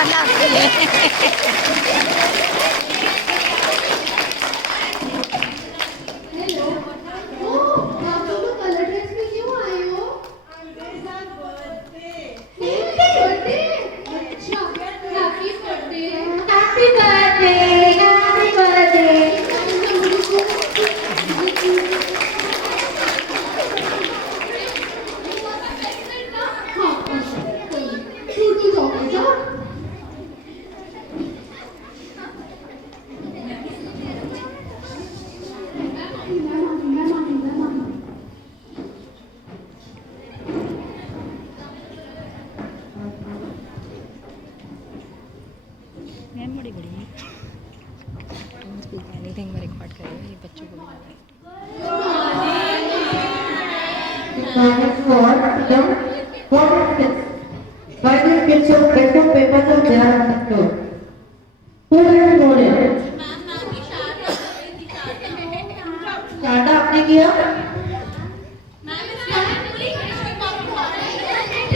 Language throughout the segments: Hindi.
वाला बड़ी बड़ी एनीथिंग में रिकॉर्ड करेंगे ये बच्चों को What is this? Why these kids of paper papers are there on the floor? Who has thrown it? चाटा आपने किया?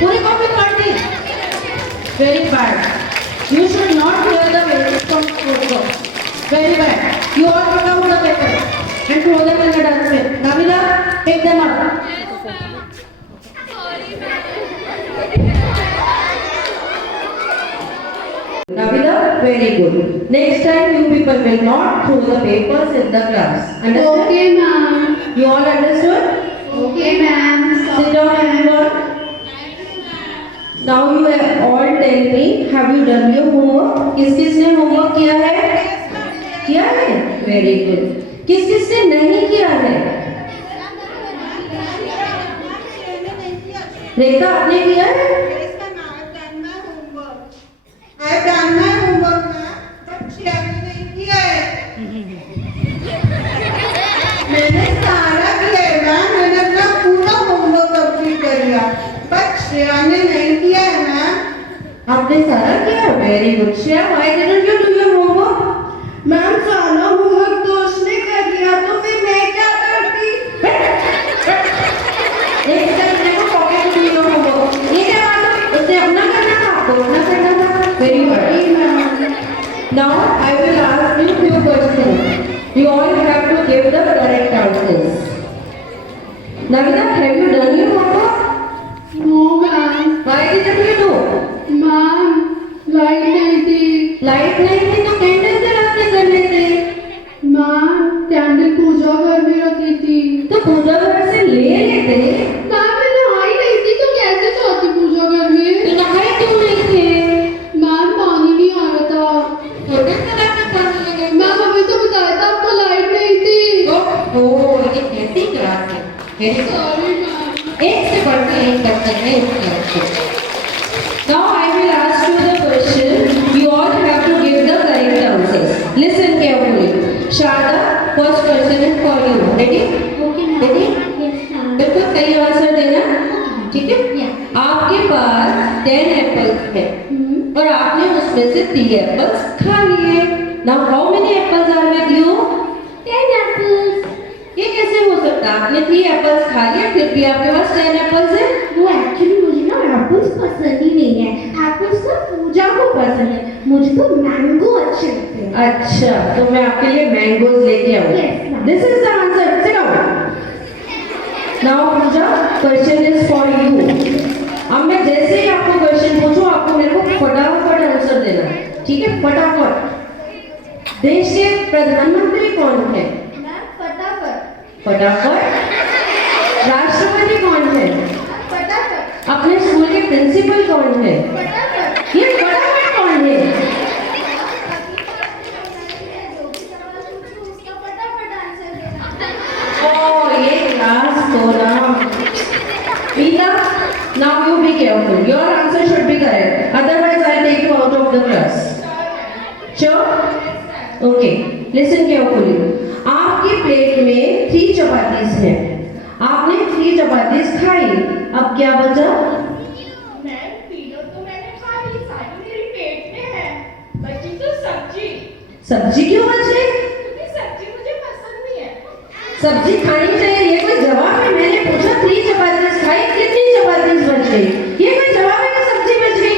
पूरी कॉपी फाड़ दी? Very bad. You should not clear the waste from school. Very bad. You all pick out the paper and throw them in the dustbin. Navila, take them up. Navila, very good. Next time you people will not throw the papers in the class. Understand? Okay, ma'am. You all understood? Okay, ma'am. Sit down everyone. Now you all tell me, have you done your homework? किस किसने homework किया है? किया है? Very good. किस किसने नहीं किया है? रेखा आपने किया है? I've done my homework, but she hasn't नहीं किया है। मैंने सारा किया है मैम, मैंने अपना पूरा होमवर्क कंप्लीट कर लिया, but श्रेया ने नहीं किया है मैम। आपने सारा किया? Very good. Shreya, why didn't you do your homework? Ma'am सारा होमवर्क तो उसने कर लिया तो फिर मैं क्या करती? Next time देखो forget to do your homework. ये क्या बात है? उसने अपना करना था, आपको अपना करना था. Very good. Now I will ask you few questions. You all have to give the correct answers. Navita, have you done your homework? No, ma'am. Why didn't you do? Ma'am light नहीं थी। लाइट नहीं थी तो कैंडल जलाते कर लेते. मैम कैंडल पूजा घर में रखी थी। तो पूजा घर से ले लेते. मैम मैं नहाई नहीं थी तो कैसे जाती पूजा घर में? तो नहाए क्यों नहीं थे? मैम पानी नहीं आ रहा था। कैंडल जलाते पानी लगे. मैम अभी तो बताया था आपको लाइट नहीं थी। ओह ये कैसी क्लास है? Very good. Sorry ma'am. एक से बढ़कर एक करते हैं इस क्लास को. Now I will ask you the question. You all have to give the correct answers. Listen carefully. Sharda, first question is for you. Ready? Okay, ma'am. Ready? Yes, ma'am. बिल्कुल सही आंसर देना. ठीक है? Yeah. आपके पास 10 एप्पल्स है और आपने उसमें से 3 एप्पल्स खा लिए. Now how many apples are with you? 10 apples. ये कैसे हो सकता है? आपने 3 एप्पल्स खा लिए फिर भी आपके पास 10 एप्पल्स है. वो एक्चुअली मुझे ना एप्पल्स पसंद ही नहीं है। एप्पल्स ना पूजा को पसंद है। मुझे तो मैंगो अच्छे लगते हैं। अच्छा तो मैं आपके लिए मैंगोज लेके आऊँ. Yes, ma'am. This is the answer. Sit down. Now Pooja, question is for you. अब मैं जैसे ही आपको क्वेश्चन पूछूं आपको मेरे को फटाफट आंसर देना है. ठीक है? फटाफट. देश के प्रधानमंत्री कौन है? मैम फटाफट। फटाफट. राष्ट्रपति कौन है? फटाफट। अपने स्कूल के प्रिंसिपल कौन है? फटाफट। ये फटाफट कौन है? उसका फटाफट आंसर देना। Oh, ये क्लास तो ना. Meena, now you be careful. Your answer should be correct. Otherwise, I'll take you out of the class. Sure? Okay. Listen carefully. आपकी प्लेट में 3 चपातीस हैं. आपने 3 चपातीस खाई. अब क्या बचा? मैम तीनों तो मैंने खा ली, सारी मेरी पेट में है, बची तो सब्जी, सब्जी क्यों बची? क्योंकि सब्जी मुझे पसंद नहीं है। सब्जी खानी चाहिए. ये कोई जवाब है? मैंने पूछा 3 चपातीस खाई, कितनी चपातीस बच गई? ये कोई जवाब है कि सब्जी बच गई?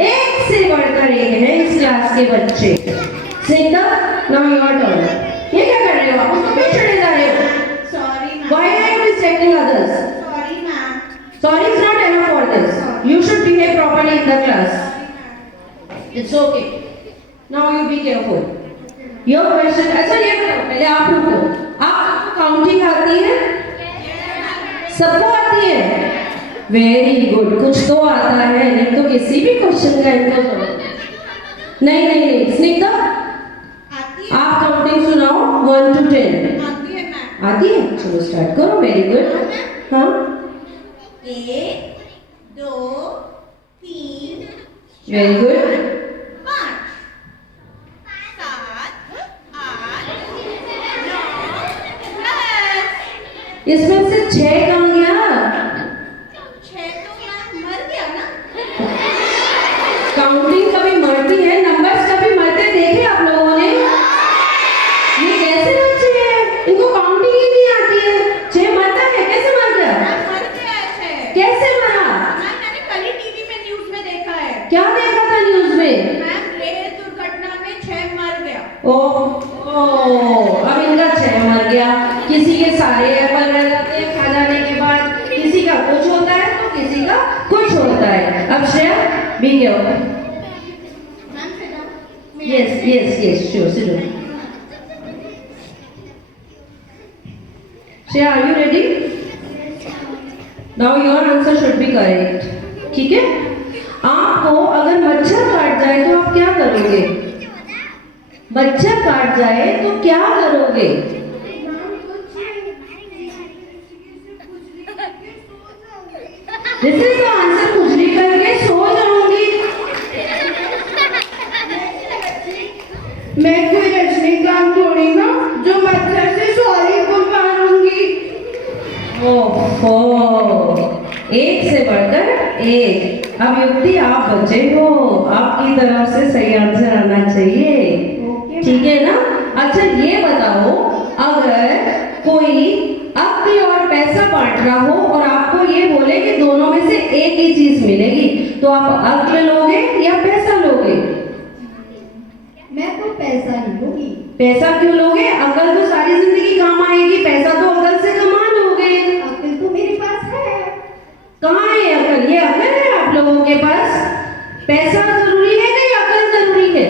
एक से बढ़कर एक है इस क्लास के बच्चे। Snigdha, now your turn. ये क्या कर रहे हो आप? उसको क्यों चढ़े जा रहे हो? Sorry, ma'am. Why are you distracting others? Sorry, ma'am. Sorry is not enough for this. You should behave properly in the class. It's okay. Now you be careful. Your question, अच्छा ये बताओ पहले आप रुको। आपको काउंटिंग आती है? सबको आती है? वेरी गुड, कुछ तो आता है, नहीं तो किसी भी क्वेश्चन का इनको जवाब नहीं। स्निग्धा, आती है? आप काउंटिंग सुनाओ 1 to 10। आती है, ma'am. आती है? चलो स्टार्ट करो। Very good. हाँ, 1, 2, 3, वेरी गुड। 5, 7, 8, 9, 10। इसमें से 6 कहाँ गया? 6 तो मैम मर गया ना। काउंटिंग कभी मरती है, नंबर्स कभी मरते देखे आप लोगों ने? ये कैसे बच्चे हैं, इनको काउंटिंग ही नहीं आती है। 6 मरता है, कैसे मर गया? मर गया है 6। कैसे मरा? मैम मैंने कल ही टीवी में न्यूज में देखा है। क्या देखा था न्यूज में? मैम रेल दुर्घटना में 6 मर गया। अब इनका 6 मर गया। किसी के सारे एप्पल रह जाते हैं खा जाने के बाद, किसी का कुछ होता है तो किसी का कुछ होता है। अब Shreya, be careful. Ma'am sit down. Yes, sure, sit down. Shreya, are you ready? Now your answer should be correct. ठीक है? आपको अगर मच्छर काट जाए तो आप क्या करोगे? मच्छर काट जाए तो क्या करोगे? This is the answer, खुजली करके सो जाऊंगी। मैं कोई रजनीकांत थोड़ी ना जो मच्छर से सॉरी पुकारूंगी। ओहो, एक से बढ़कर एक। अब युक्ति आप बचे हो, आपकी तरफ से सही आंसर आना चाहिए। ठीक है ना? अच्छा ये बताओ, अगर कोई अक्ल और पैसा बांट रहा हो और आपको ये बोले कि दोनों में से एक ही चीज मिलेगी, तो आप अक्ल लोगे या पैसा लोगे? मैं तो पैसा ही लूंगी। पैसा क्यों लोगे? अकल तो सारी जिंदगी काम आएगी, पैसा तो अकल से कमा लोगे। अकल तो मेरे पास है। कहाँ है अकल? ये अकल है आप लोगों के पास? पैसा जरूरी है कि अकल जरूरी है?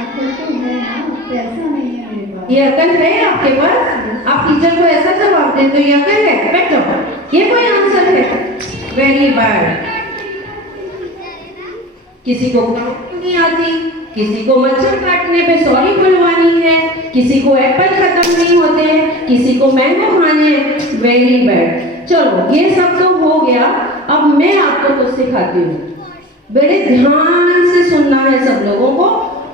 अकल तो है ना, पैसा नहीं है मेरे पास। ये अकल है आपके पास? आप टीचर को ऐसा जवाब देते हो ये अकल है? बैठो, ये कोई आंसर है? Very bad. किसी को काउंटिंग नहीं आती, किसी को मच्छर काटने पे सॉरी बुलवानी है, किसी को एप्पल खत्म नहीं होते हैं, किसी को मैंगो खाने हैं। Very bad. चलो ये सब तो हो गया। अब मैं आपको कुछ सिखाती हूँ, बड़े ध्यान से सुनना है सब लोगों को,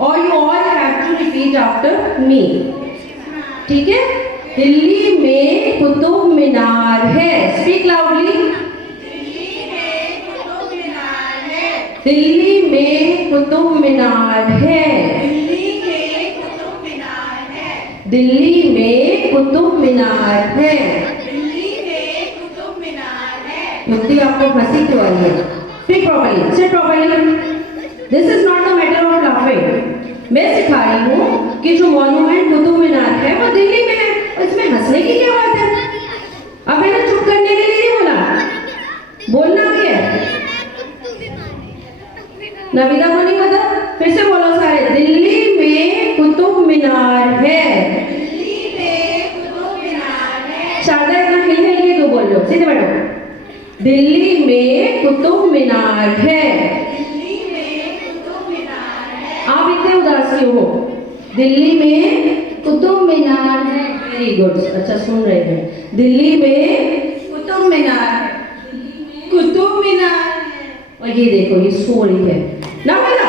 और you all have to repeat after me. ठीक है? दिल्ली में कुतुब मीनार है। Speak loudly. दिल्ली में कुतुब मीनार है। दिल्ली में कुतुब मीनार है। युक्ति आपको हंसी क्यों आई है? Speak properly, sit properly. This is not the matter of laughing. मैं सिखा रही हूँ कि जो मॉन्यूमेंट कुतुब मीनार है वो दिल्ली में है, इसमें हंसने की क्या बात है? अब मैंने चुप करने के लिए नहीं बोला, बोलना भी है। नविदा को नहीं पता? फिर से बोलो सारे, दिल्ली में कुतुब मीनार है। शारदा इतना हिल के तो बोल लो, सीधे बैठो। दिल्ली में कुतुब मीनार है। आप इतने उदासी हो। दिल्ली में कुतुब मीनार है। वेरी गुड, अच्छा सुन रहे हैं। दिल्ली में कुतुब मीनार है। कुतुब मीनार है। और ये देखो ये सो रही है। ना बेटा,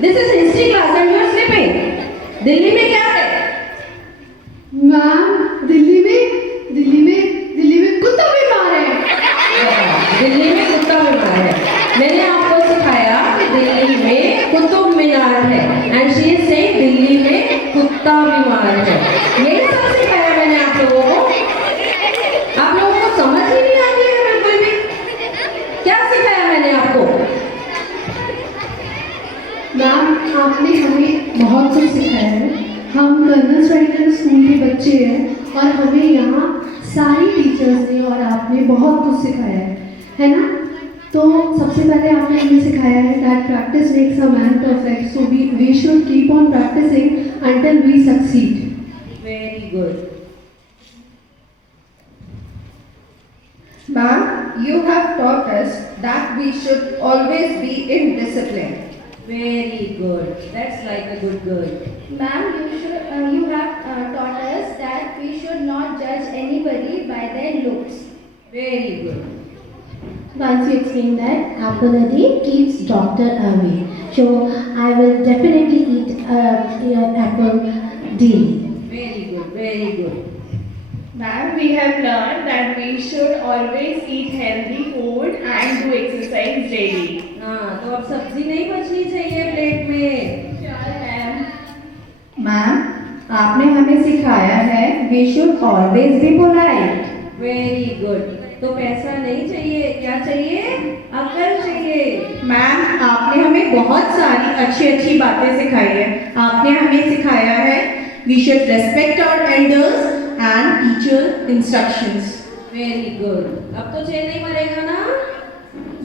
this is history class and you are sleeping. Delhi में क्या है? मैम दिल्ली में कुतुब मीनार है। दिल्ली में कुतुब मीनार है। मैंने आपको सिखाया कि दिल्ली में कुतुब मीनार है, and she is saying Delhi में कुत्ता बीमार है। यही सब सिखाया मैंने आप लोगों को। आप लोगों को समझ ही नहीं आती है बिल्कुल भी। क्या सिखाया मैंने आपको? और हमें यहाँ सारी टीचर्स ने और आपने बहुत कुछ सिखाया है ना। तो सबसे पहले आपने हमें सिखाया है that practice makes a man perfect, so we should keep on practising until we succeed. Very good. Ma'am, you have taught us that we should always be in discipline. Very good. That's like a good girl. Ma'am, you have taught us that we should not judge anybody by their looks. Very good. Once you explained that apple a day keeps doctor away. So I will definitely eat apple daily. Very good. Very good. Ma'am, we have learned that we should always eat healthy food and do exercise daily. हाँ, तो अब सब्जी नहीं बचनी चाहिए प्लेट में। Sure, ma'am. Ma'am, आपने हमें सिखाया है we should always be polite. Very good. तो पैसा नहीं चाहिए, क्या चाहिए? अक्ल चाहिए। मैम, आपने हमें बहुत सारी अच्छी अच्छी बातें सिखाई है। आपने हमें सिखाया है we should respect our elders and teacher instructions. Very good. अब तो चेन नहीं मरेगा ना?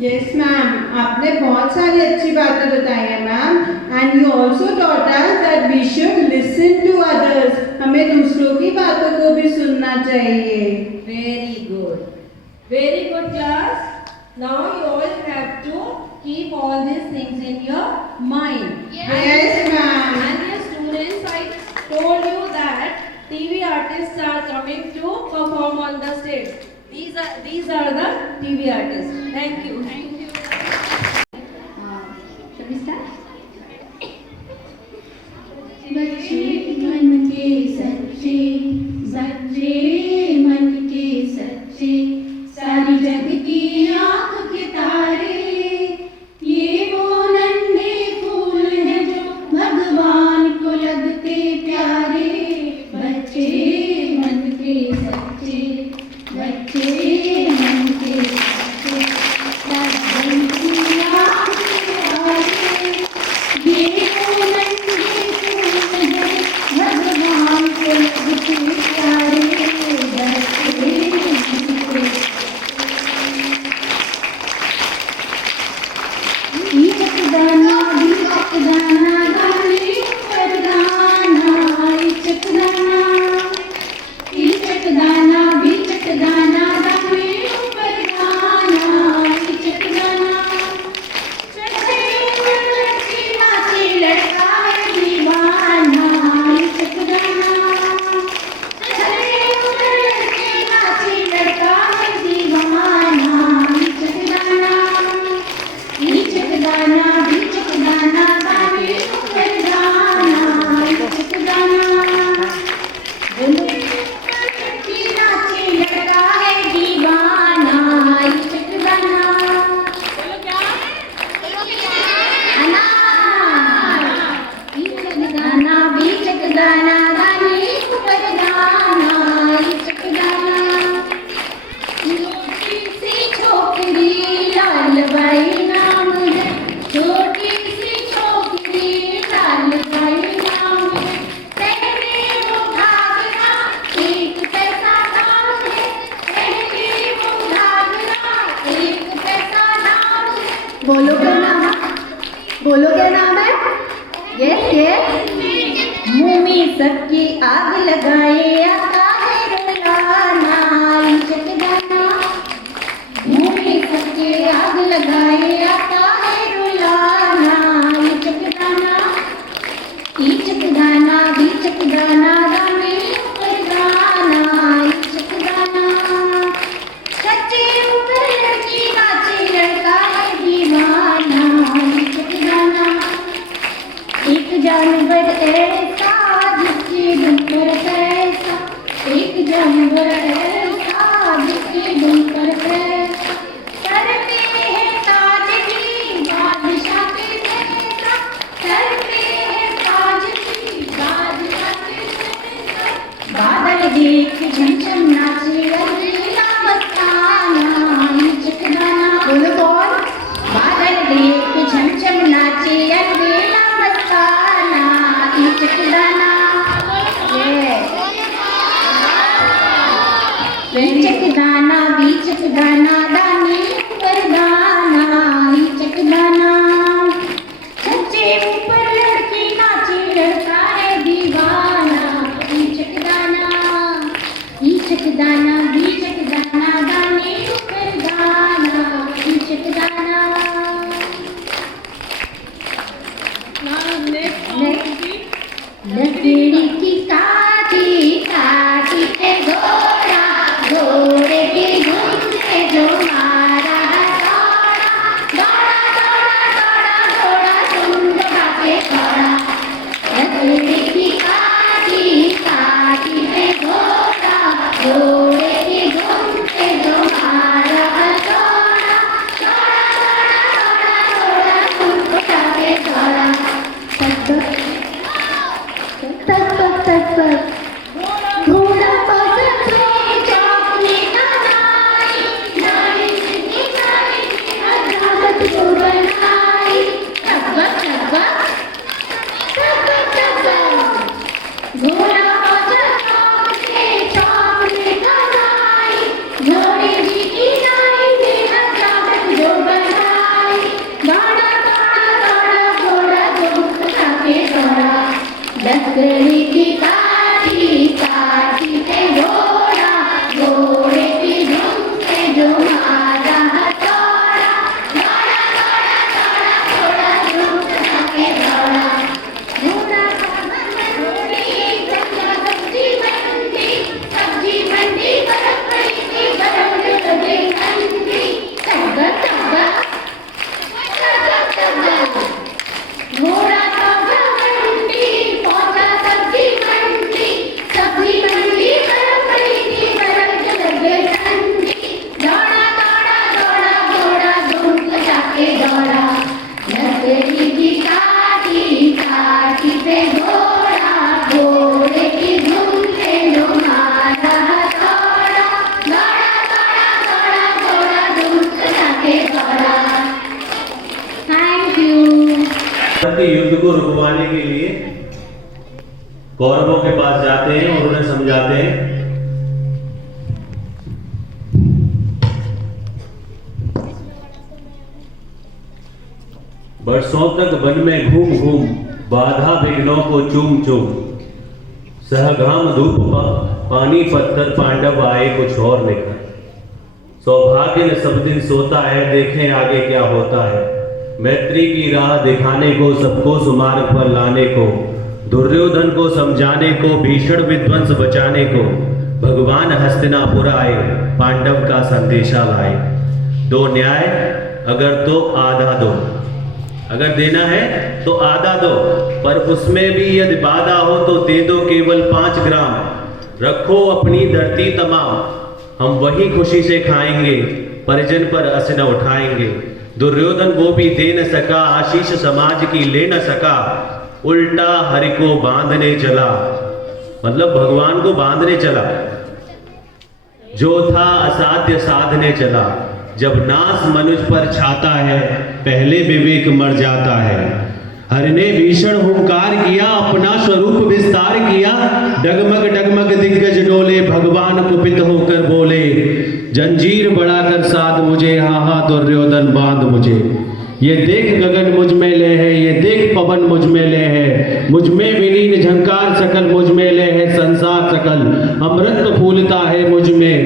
Yes, ma'am. आपने बहुत सारी अच्छी बातें बताई हैं ma'am. And you also taught us that we should listen to others. हमें दूसरों की बातों को भी सुनना चाहिए। Very good. Very good class. Now you all have to keep all these things in your mind. Yes, ma'am. And dear students, I told you that TV artists are coming to perform on the stage. These are the TV artists. Thank you. Thank you. Shall we start? बच्चे मन के सच्चे, बच्चे मन के सच्चे, सारी जग की आँख के तारे, ये वो नन्हे फूल हैं जो भगवान को लगते प्यारे। बच्चे मन के सच्चे, बच्चे मन के सच्चे, सारी जग की आँख के तारे, ये वो नन्हे फूल हैं भगवान को लगते प्यारे। बच्चे मन के इचक दाना गाने ऊपर गाना, इचक दाना बीचक दाना गाने ऊपर गाना, इचक दाना। चढ़े लड़की नाचे लड़का है दीवाना, इचक दाना। चढ़े लड़की नाचे लड़का है दीवाना, इचक दाना। इचक दाना बीचक दाना गाने ऊपर गाना, इचक दाना। बोलो लड़की नाचे लड़का है दीवाना, इचक दाना। बोलो क्या? अनार। इचक दाना बीचक दाना गाने ऊपर गाना, इचक दाना। छोटी सी छोकरी लाल बाई नाम है, छोटी सी छोकरी लाल बाई नाम है। पहने वो घाघरा एक पैसा दाम है, पहने वो घाघरा एक पैसा दाम है। बोलो क्या नाम है? बोलो क्या नाम है? यस मुँह में सबकी आग लगाए आता है रुलाना, इचक दाना। मुँह में सबके आग लगाए आता है रुलाना, इचक दाना। इचक दाना बीचक दाना गाने ऊपर गाना, इचक दाना। सच्चे ऊपर लड़की नाचे लड़का है दीवाना, इचक दाना। एक जानवर ऐसा जिसके दुम पर पैसा, एक जानवर ऐसा जिसके दुम पर पैसा। सर पे है ताज की बादशाह के जैसा, सर पे है ताज की बादशाह के जैसा। बादल देख झमझम नाचे अलबेला मस्ताना, इचक दाना। बोलो कौन? बादल देख झमझम नाचे अलबेला मस्ताना, इचक दाना। ईचक दाना बीचक दाना दाने ऊपर दाना ईचक दाना सच्चे ऊपर लड़की नाचे लड़का है दीवाना ईचक दाना बीचक दाना दाने ऊपर दाना ईचक दाना। लकड़ी की काटी काटी के घोड़ा घोड़े के धुन से जो मारा दौड़ा दौड़ा दौड़ा दौड़ा घोड़ा धुन के दौड़ा। लकड़ी की काटी काटी के घोड़ा घोड़े के धुन से जो मारा दौड़ा दौड़ा दौड़ा दौड़ा घोड़ा धुन के दौड़ा। घोड़ा पसंद से चौकने का नाई नाई की नाई अदालत को बनाई तब घोड़ा पसंद से चौकने का नाई घोड़े जी की नाई ने अदालत को बनाई दौड़ा दौड़ा दौड़ा घोड़ा धूप के दौड़ा। लकड़ी की काटी काटी के घोड़ा घोड़े की धुन से जो मारा दौड़ा दौड़ा दौड़ा दौड़ा घोड़ा धूप के दौड़ा। घोड़ा सब्जी मंडी बर्फ पड़ी थी बर्फ लगे ठंडी तब घोड़ा मंडी पहुंचा सब्जी मंडी बर्फ पड़ी थी बर्फ लगे ठंडी दौड़ा दौड़ा दौड़ा घोड़ा धूप जाके दौड़ा। लकड़ी की काटी काटी पे घोड़ा घोड़े की धुन से जो मारा दौड़ा दौड़ा दौड़ा दौड़ा घोड़ा धूप जाके दौड़ा। Thank you. के युद्ध को रुकवाने के लिए कौरवों के पास जाते हैं और उन्हें समझाते हैं। बरसों तक वन में घूम घूम बाधा विघ्नों को चूम चूम सहघाम धूप पानी पत्थर पांडव आए कुछ और लेकर। सौभाग्य ने सब दिन सोता है देखें आगे क्या होता है। मैत्री की राह दिखाने को सबको सुमार्ग पर लाने को दुर्योधन को समझाने को भीषण विध्वंस बचाने को भगवान हस्तिनापुर आए पांडव का संदेशा लाए। दो न्याय अगर तो आधा दो अगर देना है तो आधा दो पर उसमें भी यदि बाधा हो तो दे दो केवल 5 ग्राम। रखो अपनी धरती तमाम हम वही खुशी से खाएंगे परिजन पर अस न उठाएंगे। दुर्योधन वो भी दे न सका आशीष समाज की ले न सका उल्टा हरि को बांधने चला मतलब भगवान को बांधने चला। जो था असाध्य साधने चला। जब नास मनुष्य पर छाता है पहले विवेक मर जाता है। हरि ने भीषण हुंकार किया अपना स्वरूप विस्तार किया। डगमग डगमग दिग्गज डोले भगवान कुपित होकर बोले जंजीर बढ़ाकर साध मुझे हाँ हाँ दुर्योधन बांध मुझे। ये देख गगन मुझ में ले है ये देख पवन मुझ में ले है मुझ में विलीन झंकार सकल मुझ में ले है संसार सकल अमृत फूलता है मुझ में।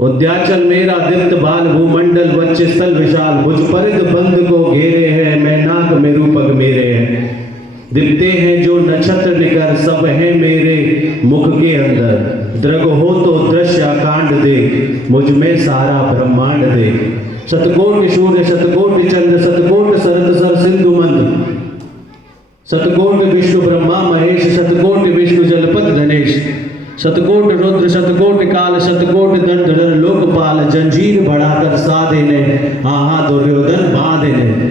उद्याचल मेरा दीप्त बाल भूमंडल वच्च स्थल विशाल मुझ परिध बंद को घेरे है मैं नाग मेरु पग मेरे हैं। दिखते हैं जो नक्षत्र निकर सब है मेरे मुख के अंदर। दृग हो तो दृश्य आकांड दे मुझ में सारा ब्रह्मांड दे। शतकोटि सूर्य शतकोटि चंद्र शतकोटि सरद सर सिंधु मंद शतकोटि विष्णु ब्रह्मा महेश शतकोटि विष्णु जलपत गणेश शतकोटि रुद्र शतकोटि काल शतकोटि दंड लोकपाल जंजीर बढ़ाकर साधे ने आहा दुर्योधन बांधे ने।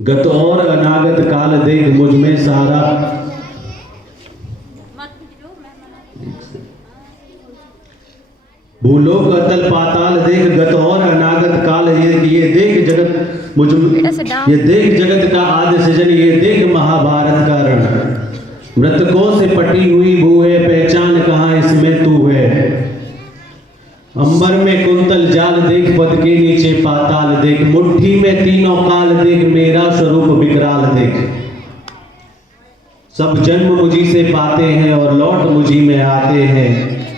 गत और अनागत काल देख मुझ में सारा भूलोक अतल पाताल देख गत और अनागत काल ये देख जगत मुझ ये देख जगत का आदि सृजन ये देख महाभारत का रण। मृतकों से पटी हुई भू है पहचान कहाँ अंबर में कुंतल जाल देख, पद के नीचे पाताल देख, मुट्ठी में तीनों काल देख, मेरा स्वरूप विकराल देख। सब जन्म मुझी से पाते हैं और लौट मुझी में आते हैं,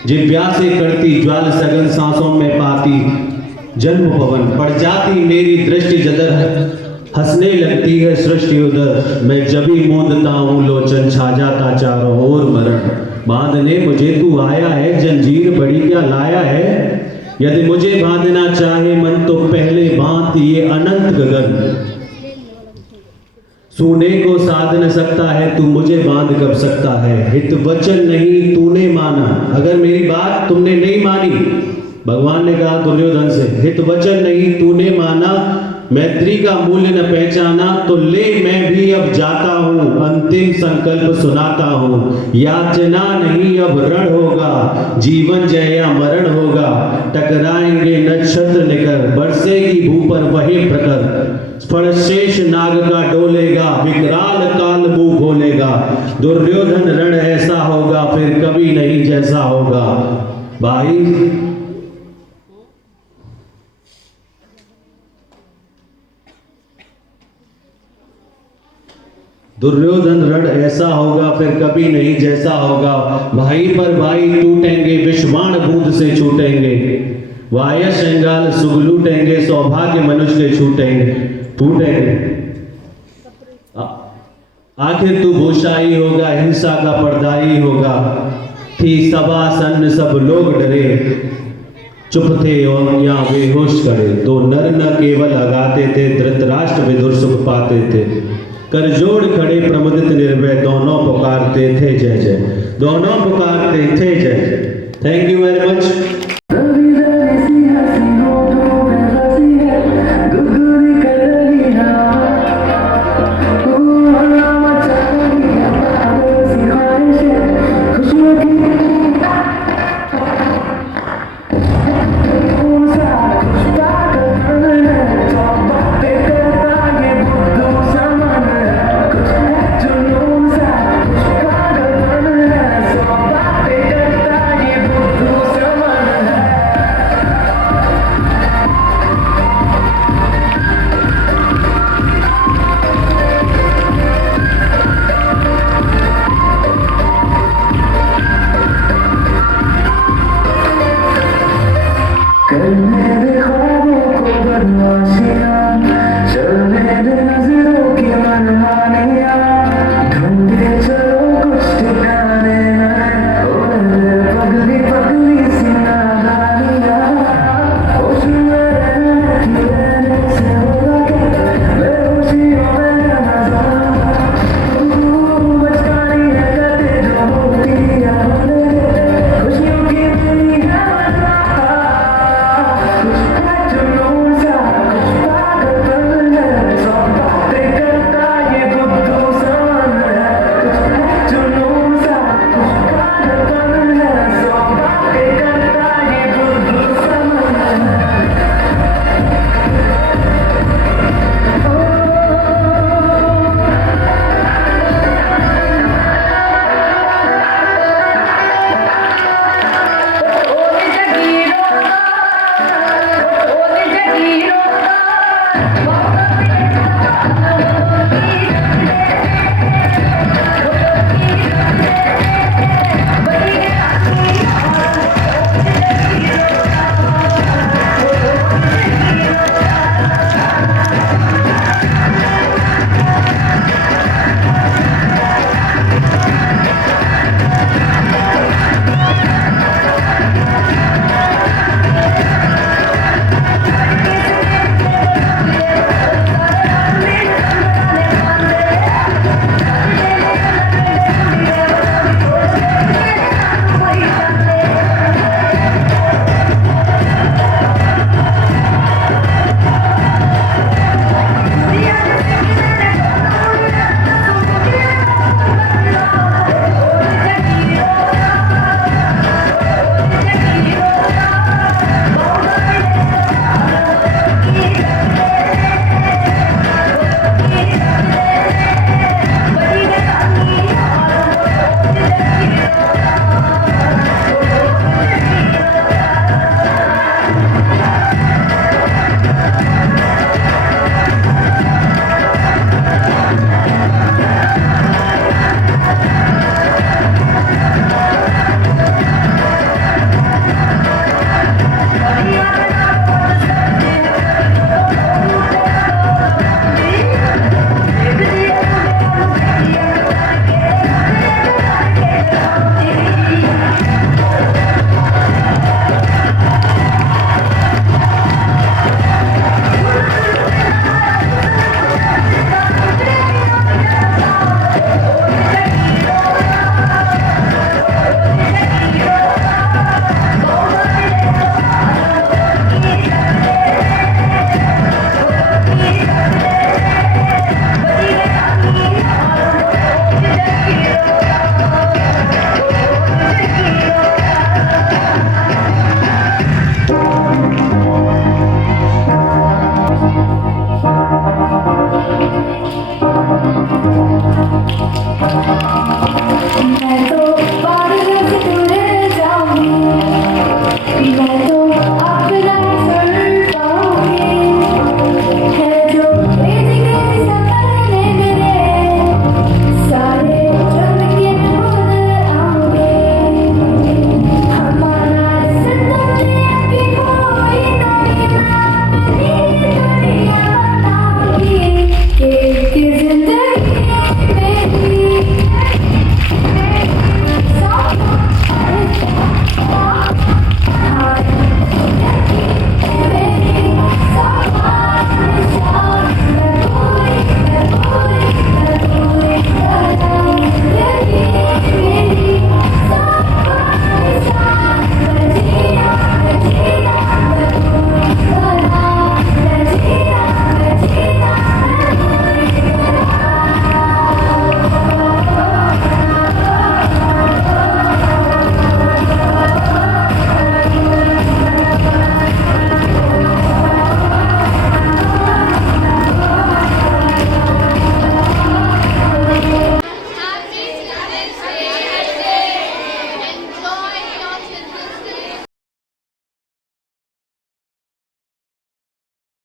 जिव्या से करती ज्वाल सघन सांसों में पाती जन्म पवन। पड़ जाती मेरी दृष्टि जदर, हंसने लगती है सृष्टि उधर, मैं जभी मूंदता हूँ लोचन, छा जाता चारों ओर मरण। बांधने मुझे तू आया है, जंजीर बड़ी क्या लाया है, यदि मुझे बांधना चाहे मन तो पहले बांध ये अनंत गगन। सोने को साध न सकता है तू, मुझे बांध कब सकता है, हित वचन नहीं तूने माना। अगर मेरी बात तुमने नहीं मानी, भगवान ने कहा दुर्योधन से, हित वचन नहीं तूने माना, मैत्री का मूल्य न पहचाना, तो ले मैं भी अब जाता हूँ, अंतिम संकल्प सुनाता हूँ। याचना नहीं अब रण होगा, जीवन जय या मरण होगा, टकराएंगे नक्षत्र लेकर, बरसेगी भू पर वही प्रकर, स्पर्शेष नाग का डोलेगा, विकराल काल मुंह खोलेगा। दुर्योधन रण ऐसा होगा फिर कभी नहीं जैसा होगा। भाई दुर्योधन रण ऐसा होगा फिर कभी नहीं जैसा होगा, भाई पर भाई टूटेंगे, विषवाण बूंद से छूटेंगे, वाय श्रृंगाल सुग लूटेंगे, सौभाग्य मनुष्य के छूटेंगे टूटेंगे। आखिर तू भूषाई होगा, हिंसा का पर्दाई होगा, थी सभा सन्न सब लोग डरे, चुप थे और यहाँ बेहोश खड़े। दो नर न केवल अगाते थे, धृतराष्ट्र विदुर सुख पाते थे, कर जोड़ खड़े प्रमुदित निर्भय, दोनों पुकारते थे जय जय, दोनों पुकारते थे जय जय। Thank you very much.